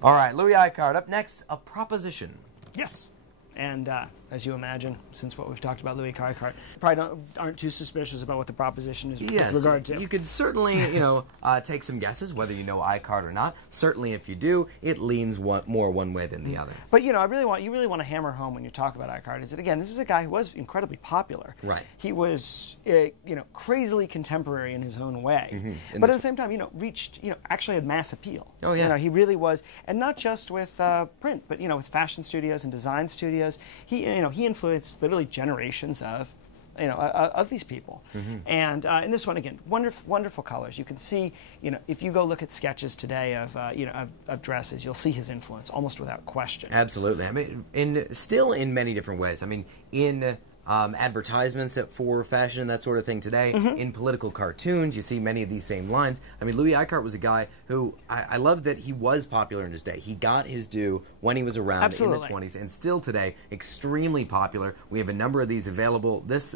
All right, Louis Icart. Up next, a proposition. Yes. And as you imagine, since what we've talked about Louis Icart, probably aren't too suspicious about what the proposition is with regard to. You could certainly, take some guesses whether you know Icart or not. Certainly, if you do, it leans more one way than the other. But you really want to hammer home when you talk about Icart is that again, this is a guy who was incredibly popular. Right. He was, crazily contemporary in his own way, but at the same time, reached, actually had mass appeal. Oh yeah. He really was, and not just with print, but with fashion studios and design studios. He influenced literally generations of these people. And in this one, again, wonderful colors. You can see, if you go look at sketches today of dresses, you'll see his influence almost without question. Absolutely. I mean, still in many different ways. I mean, in advertisements for fashion and that sort of thing today, in political cartoons, you see many of these same lines. I mean, Louis Icart was a guy who, I love that he was popular in his day. He got his due when he was around in the 20s, and still today, extremely popular. We have a number of these available. This,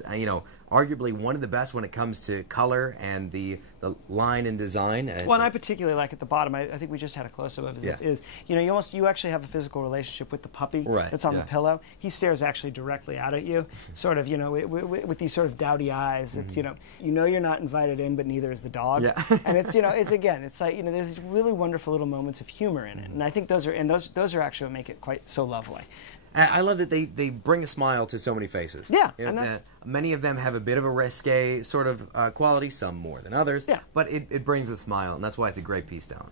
arguably one of the best when it comes to color and the line and design. Well, and I particularly like at the bottom, I think we just had a close-up of it, is you actually have a physical relationship with the puppy that's on the pillow. He stares actually directly out at you, sort of, with these sort of dowdy eyes. That, you're not invited in, but neither is the dog. Yeah. And it's, it's like, there's these really wonderful little moments of humor in it, and I think those are actually what make it quite so lovely. I love that they bring a smile to so many faces. Yeah, and many of them have a bit of a risque sort of quality, some more than others. Yeah. But it brings a smile, and that's why it's a great piece down.